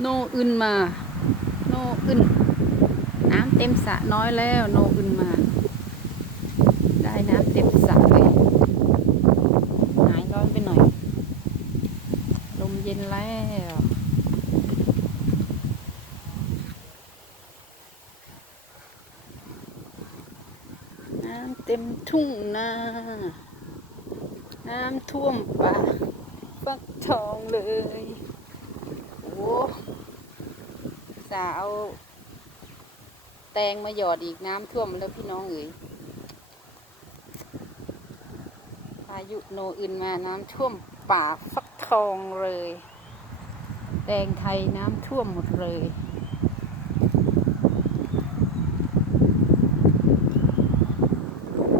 โนอึนมา โนอึนน้ำเต็มสระน้อยแล้ว โนอึนมา ได้น้ำเต็มสระเลยหายร้อนไปหน่อย ลมเย็นแล้วน้ำเต็มทุ่งนาน้ำท่วมป่าฟักทองเลย โอ้าเอา แตงมาหยอดอีกน้ำท่วมแล้วพี่น้องเอ๋ยพายุโนอื่นมาน้ำท่วมป่าฟักทองเลย แตงไทยน้ำท่วมหมดเลย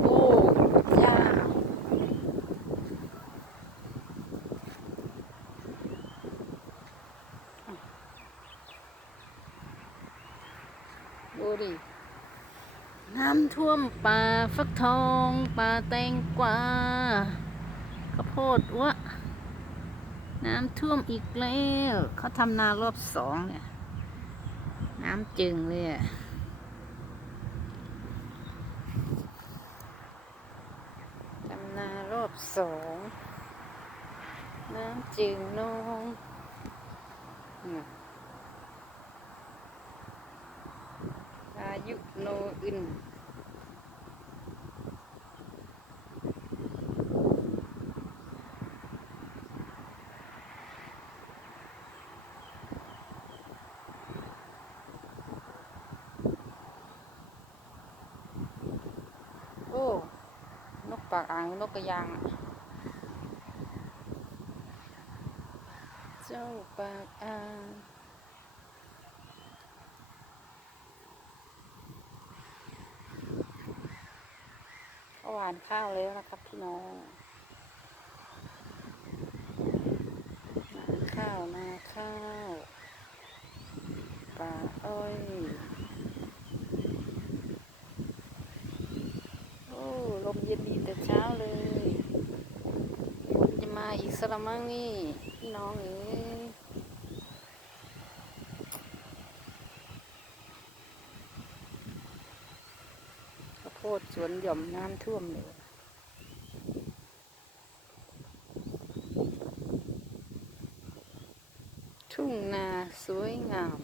โอ้ยา ดูดิ น้ำท่วมป่าฟักทองป่าแตงกวาข้าวโพดวะน้ำท่วมอีกแล้วเขาทำนารอบสองเนี่ย น้ำจึงเลยอะทำนารอบสอง น้ำจึงนองอืมอายุ โนอึนโอ้ นกปากอ่างนกกระยางอะเจ้าปากอ่าง เขาหวานข้าวแล้วนะครับพี่น้องนาข้าวนาข้าวป่าอ้อยโอ้ลมเย็นดีแต่เช้าเลย จะมาอีกสละมังนี่พี่น้องเอ๋ ดสวนหย่อมน้ำท่วมเลยทุ่งนาสวยงาม